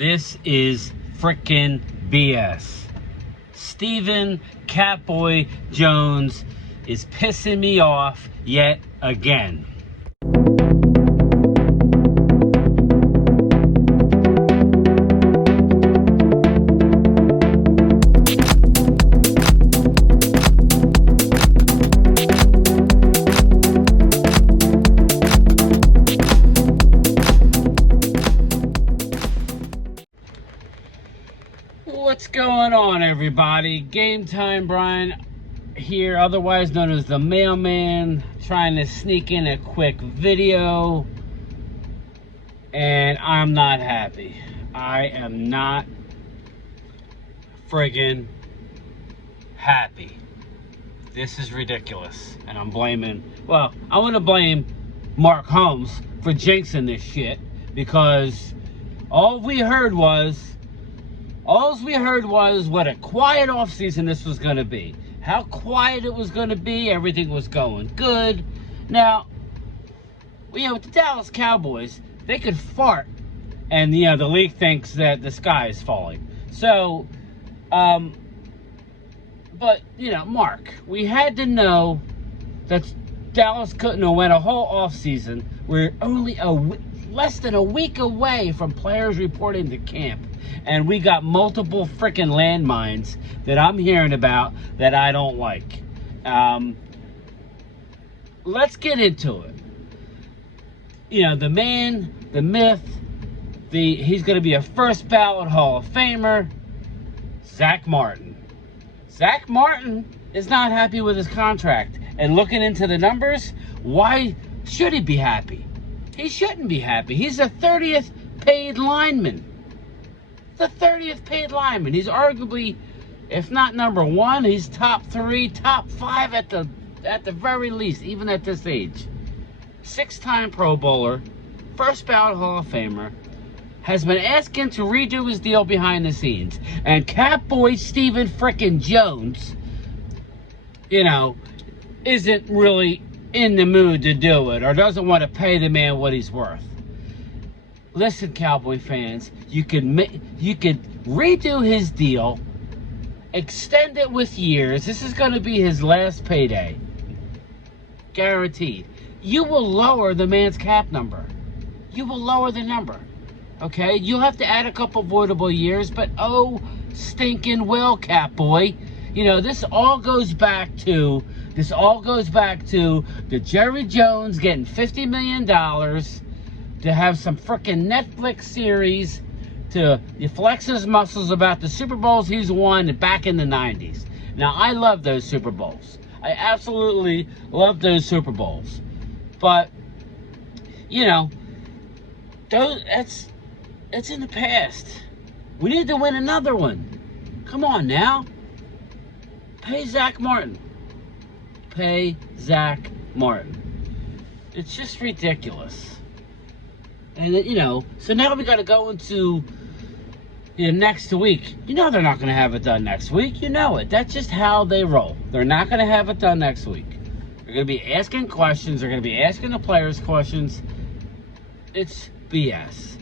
This is frickin' BS. Steven Catboy Jones is pissing me off yet again. What's going on, everybody? Game Time Brian here, otherwise known as the Mailman, trying to sneak in a quick video, and I'm not happy. I am not friggin' happy. This is ridiculous, and I'm blaming, well, I want to blame Mark Holmes for jinxing this shit, because all we heard was what a quiet offseason this was going to be. How quiet it was going to be. Everything was going good. Now, with the Dallas Cowboys, they could fart, and, the league thinks that the sky is falling. So, but, Mark, we had to know that Dallas couldn't have went a whole offseason. We're only less than a week away from players reporting to camp. And we got multiple freaking landmines that I'm hearing about that I don't like. Let's get into it. The man, the myth, he's going to be a first ballot Hall of Famer, Zach Martin. Zach Martin is not happy with his contract. And looking into the numbers, why should he be happy? He shouldn't be happy. He's the 30th paid lineman. The 30th paid lineman. He's arguably, if not number one, he's top 3, top 5 at the very least, even at this age. 6-time Pro Bowler, first ballot Hall of Famer, has been asking to redo his deal behind the scenes. And Catboy Steven frickin' Jones, isn't really in the mood to do it, or doesn't want to pay the man what he's worth. Listen, Cowboy fans, you could redo his deal, extend it with years. This is going to be his last payday, guaranteed. You will lower the man's cap number. You will lower the number, okay? You'll have to add a couple voidable years, but oh, stinking well, Catboy. This all goes back to the Jerry Jones getting $50 million to have some frickin' Netflix series to flex his muscles about the Super Bowls he's won back in the 90s. Now, I love those Super Bowls. I absolutely love those Super Bowls. But, it's in the past. We need to win another one. Come on now. Pay Zach Martin. Pay Zach Martin. It's just ridiculous. And, so now we got to go into next week. They're not going to have it done next week. You know it. That's just how they roll. They're not going to have it done next week. They're going to be asking questions. They're going to be asking the players questions. It's BS.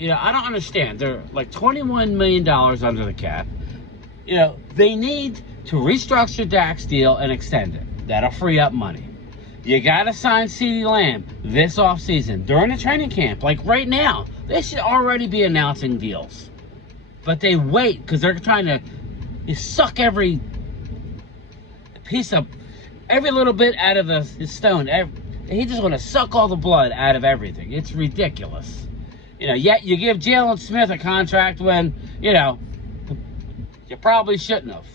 I don't understand. They're like $21 million under the cap. They need to restructure Dak's deal and extend it. That'll free up money. You got to sign CeeDee Lamb this offseason during the training camp. Like right now, they should already be announcing deals. But they wait because they're trying to suck every little bit out of his stone. He just want to suck all the blood out of everything. It's ridiculous. Yet you give Jalen Smith a contract when, you probably shouldn't have.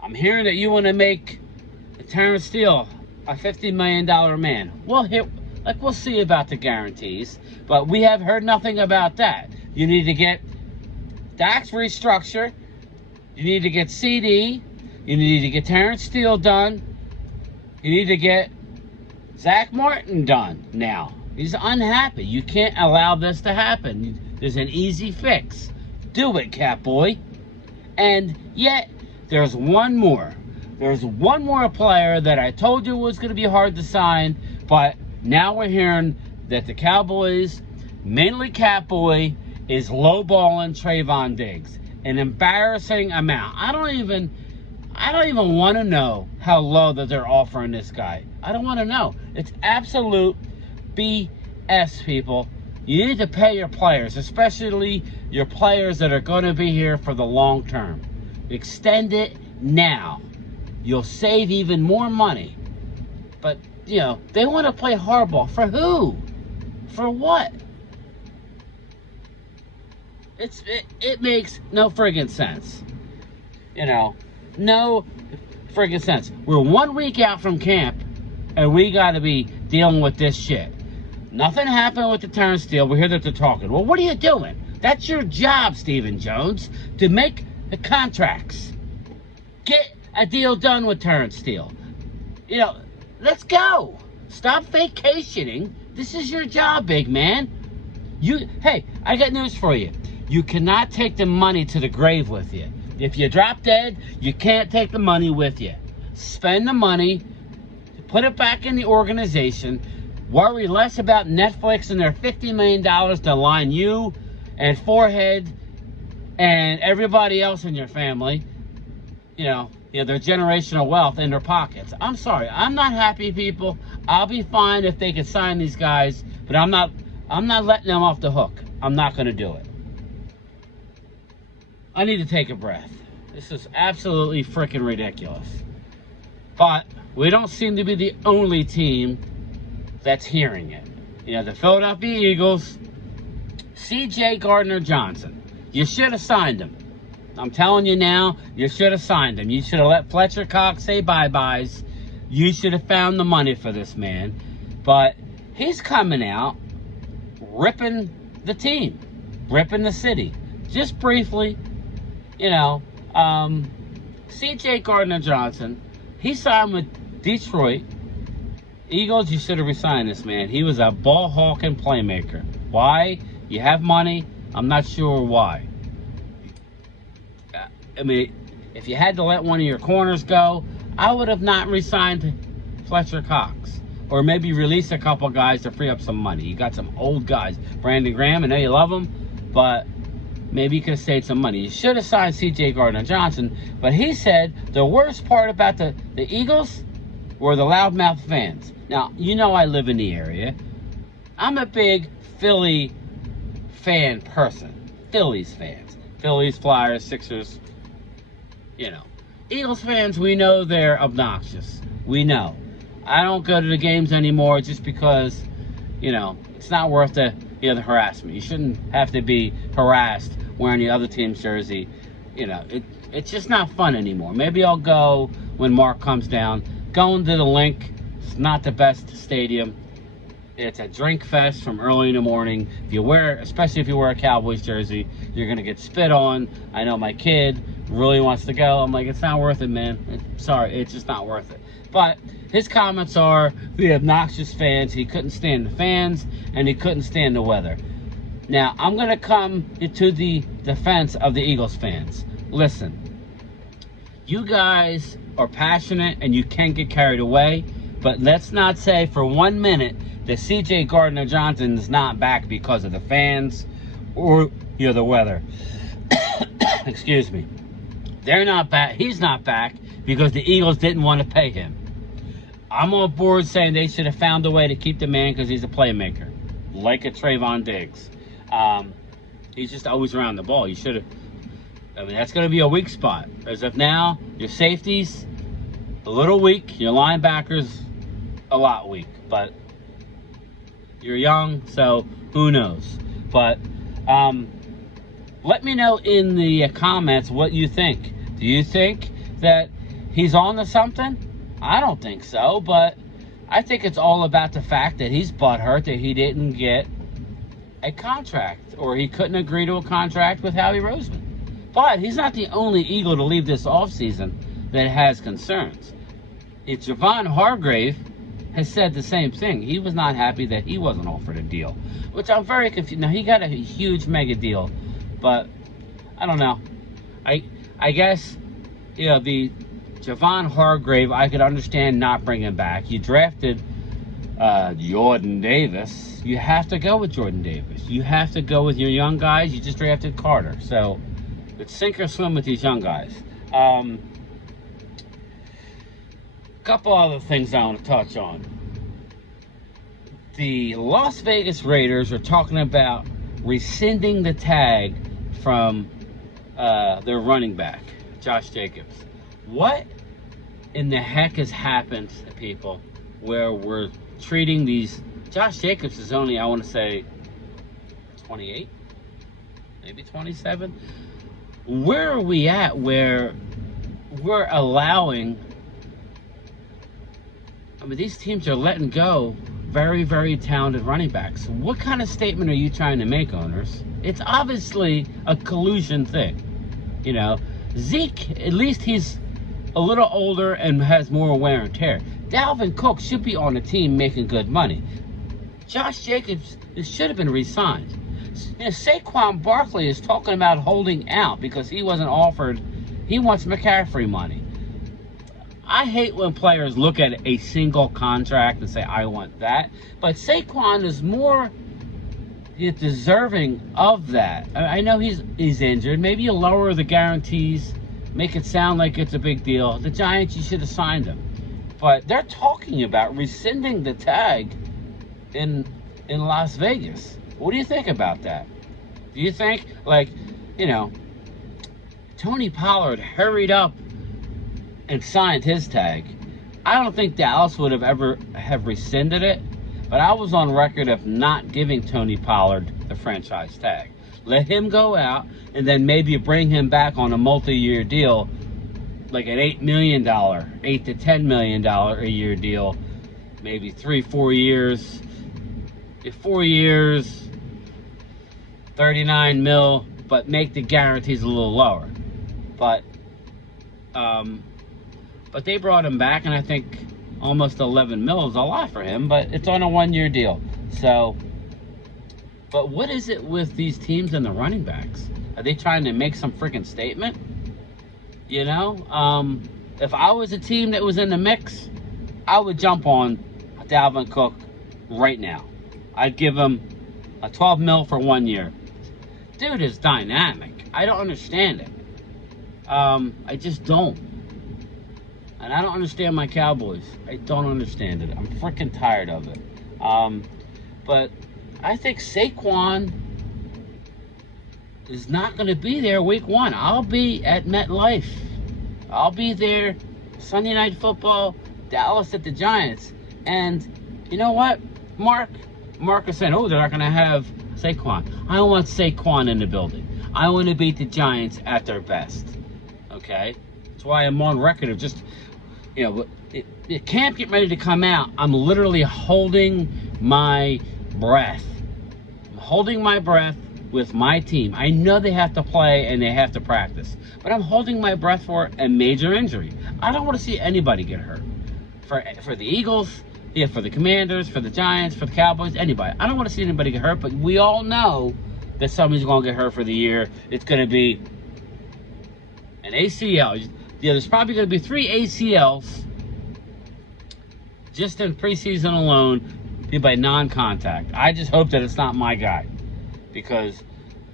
I'm hearing that you want to make Terrence Steele a $50 million man. We'll see about the guarantees, but we have heard nothing about that. You need to get Dak's restructure. You need to get CD. You need to get Terrence Steele done. You need to get Zach Martin done now. He's unhappy. You can't allow this to happen. There's an easy fix. Do it, Catboy. And yet, there's one more. There's one more player that I told you was going to be hard to sign, but now we're hearing that the Cowboys, mainly Catboy, is lowballing Trayvon Diggs. An embarrassing amount. I don't even want to know how low that they're offering this guy. I don't want to know. It's absolute BS, people. You need to pay your players, especially your players that are going to be here for the long term. Extend it now. You'll save even more money. But, you know, they want to play hardball. For who? For what? It makes no friggin' sense. You know, no friggin' sense. We're 1 week out from camp, and we got to be dealing with this shit. Nothing happened with the turnstile. We hear that they're talking. Well, what are you doing? That's your job, Stephen Jones, to make the contracts. Get a deal done with turnstile. You know, let's go. Stop vacationing. This is your job, big man. Hey, I got news for you. You cannot take the money to the grave with you. If you drop dead, you can't take the money with you. Spend the money, put it back in the organization, worry less about Netflix and their $50 million to line you and Forehead and everybody else in your family, you know, their generational wealth in their pockets. I'm sorry, I'm not happy, people. I'll be fine if they could sign these guys, but I'm not letting them off the hook. I'm not going to do it. I need to take a breath. This is absolutely freaking ridiculous. But we don't seem to be the only team that's hearing it. You know, the Philadelphia Eagles, C.J. Gardner-Johnson. You should have signed him. I'm telling you now, you should have signed him. You should have let Fletcher Cox say bye-byes. You should have found the money for this man. But he's coming out, ripping the team, ripping the city. Just briefly, you know, C.J. Gardner-Johnson, he signed with Detroit. Eagles, you should have resigned this man. He was a ball-hawking playmaker. Why? You have money. I'm not sure why. I mean, if you had to let one of your corners go, I would have not resigned Fletcher Cox. Or maybe release a couple guys to free up some money. You got some old guys. Brandon Graham, I know you love him, but maybe you could have saved some money. You should have signed C.J. Gardner-Johnson, but he said the worst part about the Eagles were the loudmouth fans. Now, you know I live in the area. I'm a big Philly fan person. Phillies fans. Phillies, Flyers, Sixers, you know. Eagles fans, we know they're obnoxious. We know. I don't go to the games anymore just because, you know, it's not worth the harassment. You shouldn't have to be harassed wearing the other team's jersey. You know, it's just not fun anymore. Maybe I'll go when Mark comes down. Going to the Link, it's not the best stadium. It's a drink fest from early in the morning. Especially if you wear a Cowboys jersey, you're going to get spit on. I know my kid really wants to go. I'm like, it's not worth it, man. Sorry, it's just not worth it. But his comments are, we have obnoxious fans. He couldn't stand the fans, and he couldn't stand the weather. Now, I'm going to come to the defense of the Eagles fans. Listen, you guys are passionate, and you can get carried away, but let's not say for 1 minute that C.J. Gardner-Johnson is not back because of the fans or, you know, the weather. Excuse me. They're not back. He's not back because the Eagles didn't want to pay him. I'm on board saying they should have found a way to keep the man because he's a playmaker, like a Trayvon Diggs. He's just always around the ball. You should have. I mean, that's going to be a weak spot. As of now, your safeties a little weak. Your linebackers a lot weak. But you're young, so who knows? But let me know in the comments what you think. Do you think that he's on to something? I don't think so, but I think it's all about the fact that he's butthurt that he didn't get a contract, or he couldn't agree to a contract with Howie Roseman. But he's not the only Eagle to leave this offseason that has concerns. It's Javon Hargrave has said the same thing. He was not happy that he wasn't offered a deal, which I'm very confused. Now, he got a huge mega deal, but I don't know. I guess, you know, the Javon Hargrave, I could understand not bringing back. You drafted Jordan Davis, you have to go with Jordan Davis. You have to go with your young guys. You just drafted Carter. So it's sink or swim with these young guys. Couple other things I want to touch on. The Las Vegas Raiders are talking about rescinding the tag from their running back, Josh Jacobs. What in the heck has happened, people, where we're treating these... Josh Jacobs is only, I want to say, 28? Maybe 27? Where are we at where we're allowing... I mean, these teams are letting go very, very talented running backs. What kind of statement are you trying to make, owners? It's obviously a collusion thing. You know, Zeke, at least he's a little older and has more wear and tear. Dalvin Cook should be on a team making good money. Josh Jacobs should have been re-signed. You know, Saquon Barkley is talking about holding out because he wasn't offered. He wants McCaffrey money. I hate when players look at a single contract and say, I want that. But Saquon is more deserving of that. I know he's injured. Maybe you lower the guarantees, make it sound like it's a big deal. The Giants, you should have signed him. But they're talking about rescinding the tag in Las Vegas. What do you think about that? Do you think, like, you know, Tony Pollard hurried up and signed his tag? I don't think Dallas would have ever rescinded it, but I was on record of not giving Tony Pollard the franchise tag. Let him go out and then maybe bring him back on a multi-year deal, like an $8 to $10 million a year deal, maybe 3-4 years. 4 years, 39 mil, but make the guarantees a little lower. But they brought him back, and I think almost 11 mil is a lot for him, but it's on a 1-year deal. So, but what is it with these teams and the running backs? Are they trying to make some freaking statement? You know, if I was a team that was in the mix, I would jump on Dalvin Cook right now. I'd give him a 12 mil for 1 year. Dude is dynamic. I don't understand it. I just don't. And I don't understand my Cowboys. I don't understand it. I'm freaking tired of it. But I think Saquon is not going to be there week 1. I'll be at MetLife. I'll be there Sunday Night Football, Dallas at the Giants. And you know what, Mark is saying, oh, they're not going to have Saquon. I don't want Saquon in the building. I want to beat the Giants at their best. Okay? That's why I'm on record of just, you know, it can't get ready to come out. I'm literally holding my breath. I'm holding my breath with my team. I know they have to play and they have to practice, but I'm holding my breath for a major injury. I don't want to see anybody get hurt. For the Eagles, yeah, for the Commanders, for the Giants, for the Cowboys, anybody. I don't want to see anybody get hurt, but we all know that somebody's going to get hurt for the year. It's going to be an ACL. Yeah, there's probably going to be 3 ACLs just in preseason alone by non-contact. I just hope that it's not my guy. Because,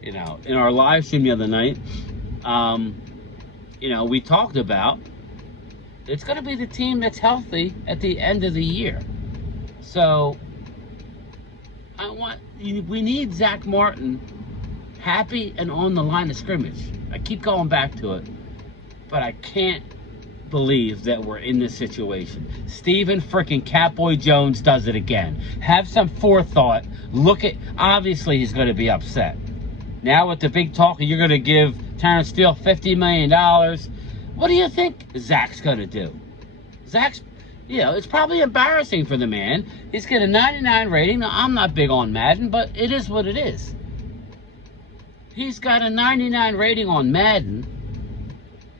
you know, in our live stream the other night, you know, we talked about it's going to be the team that's healthy at the end of the year. So, we need Zach Martin happy and on the line of scrimmage. I keep going back to it, but I can't believe that we're in this situation. Steven freaking Catboy Jones does it again. Have some forethought. Look at, obviously he's going to be upset. Now with the big talk, you're going to give Terrence Steele $50 million. What do you think Zach's going to do? Zach's, you know, it's probably embarrassing for the man. He's got a 99 rating. Now, I'm not big on Madden, but it is what it is. He's got a 99 rating on Madden.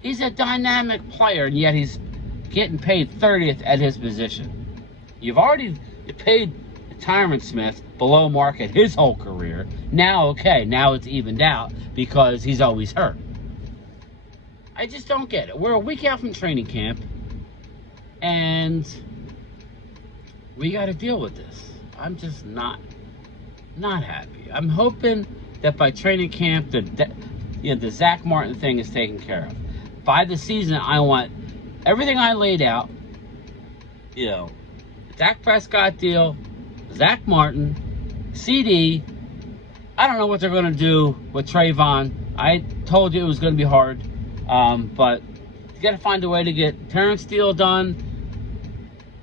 He's a dynamic player, and yet he's getting paid 30th at his position. You've already paid Tyron Smith below market his whole career. Now, okay, now it's evened out because he's always hurt. I just don't get it. We're a week out from training camp, and we got to deal with this. I'm just not happy. I'm hoping that by training camp, the Zach Martin thing is taken care of. By the season, I want everything I laid out. Dak Prescott deal, Zach Martin, CD. I don't know what they're going to do with Trayvon. I told you it was going to be hard, but you got to find a way to get Terrence Steele done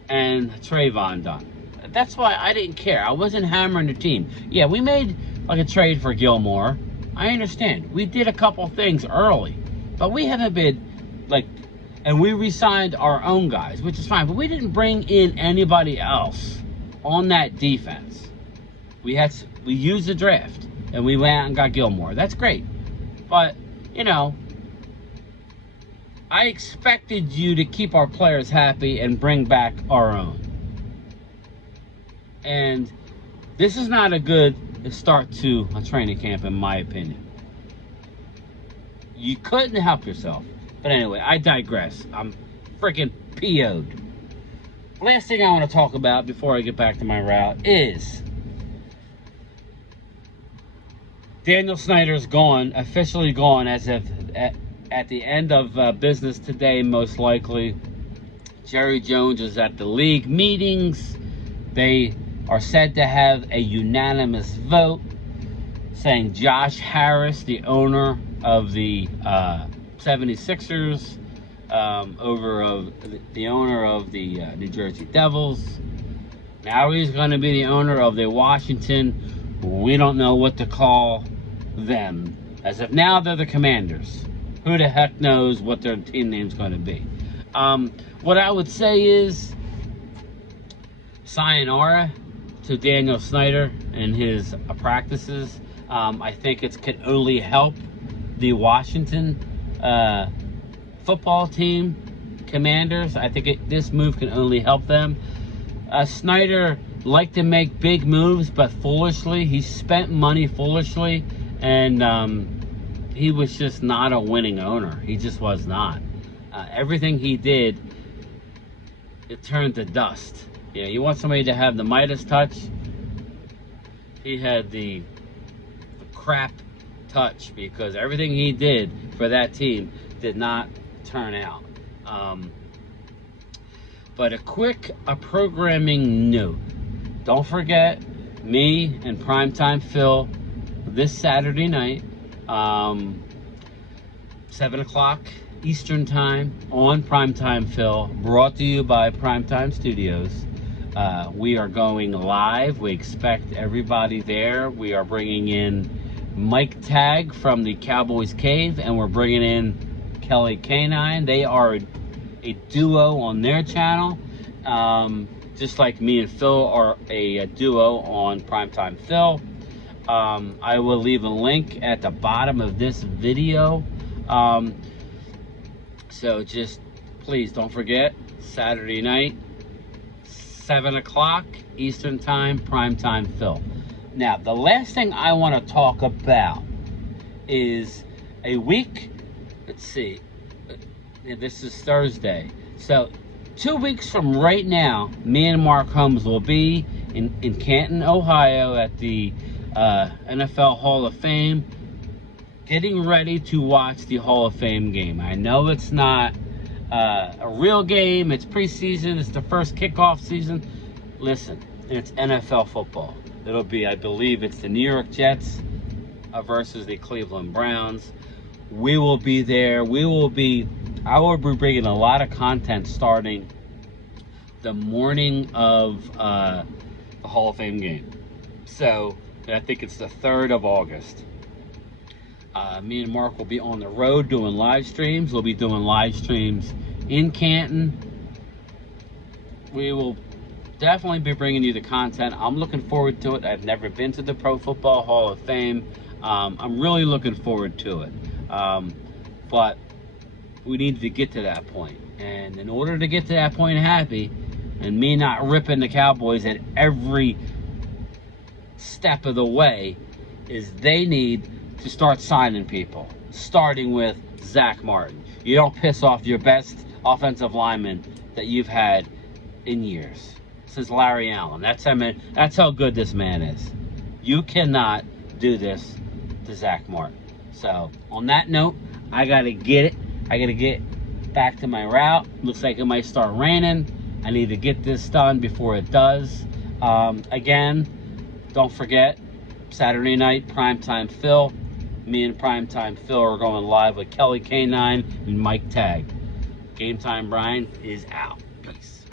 and Trayvon done. That's why I didn't care. I wasn't hammering the team. Yeah, we made like a trade for Gilmore. I understand. We did a couple things early, but we haven't been like, and we re-signed our own guys, which is fine. But we didn't bring in anybody else on that defense. We used the draft and we went out and got Gilmore. That's great, but I expected you to keep our players happy and bring back our own. And this is not a good start to a training camp, in my opinion. You couldn't help yourself. But anyway, I digress. I'm freaking PO'd. Last thing I want to talk about before I get back to my route is Daniel Snyder's gone, officially gone as of at the end of business today, most likely. Jerry Jones is at the league meetings. They are said to have a unanimous vote saying Josh Harris, the owner of the 76ers, the owner of the New Jersey Devils. Now he's going to be the owner of the Washington. We don't know what to call them. As of now, they're the Commanders. Who the heck knows what their team name's going to be? What I would say is sayonara to Daniel Snyder and his practices. I think it could only help the Washington football team, Commanders. I think this move can only help them. Snyder liked to make big moves, but foolishly. He spent money foolishly, and he was just not a winning owner. He just was not. Everything he did, it turned to dust. You want somebody to have the Midas touch? He had the crap touch, because everything he did for that team did not turn out. But a quick programming note. Don't forget, me and Primetime Phil this Saturday night, 7 o'clock Eastern Time on Primetime Phil, brought to you by Primetime Studios. We are going live. We expect everybody there. We are bringing in Mike Tagg from the Cowboys Cave, and we're bringing in Kelly Canine. They are a duo on their channel, just like me and Phil are a duo on Primetime Phil. I will leave a link at the bottom of this video. So just please don't forget, Saturday night, 7 o'clock Eastern Time, Primetime Phil. Now, the last thing I want to talk about is a week. Let's see. This is Thursday. So 2 weeks from right now, me and Mark Holmes will be in Canton, Ohio at the NFL Hall of Fame, getting ready to watch the Hall of Fame game. I know it's not a real game. It's preseason. It's the first kickoff season. Listen, it's NFL football. It'll be, I believe, it's the New York Jets versus the Cleveland Browns. We will be there. I will be bringing a lot of content starting the morning of the Hall of Fame game. So I think it's the 3rd of August. Me and Mark will be on the road doing live streams. We'll be doing live streams in Canton. We will definitely be bringing you the content. I'm looking forward to it. I've never been to the Pro Football Hall of Fame. I'm really looking forward to it. But we need to get to that point. And in order to get to that point happy, and me not ripping the Cowboys at every step of the way, is they need to start signing people, starting with Zach Martin. You don't piss off your best offensive lineman that you've had in years. since Larry Allen. That's how good this man is. You cannot do this to Zach Martin. So on that note, I gotta get it. I gotta get back to my route. Looks like it might start raining. I need to get this done before it does. Again, don't forget, Saturday night, Primetime Phil. Me and Primetime Phil are going live with Kelly K9 and Mike Tag. Game Time Brian is out. Peace.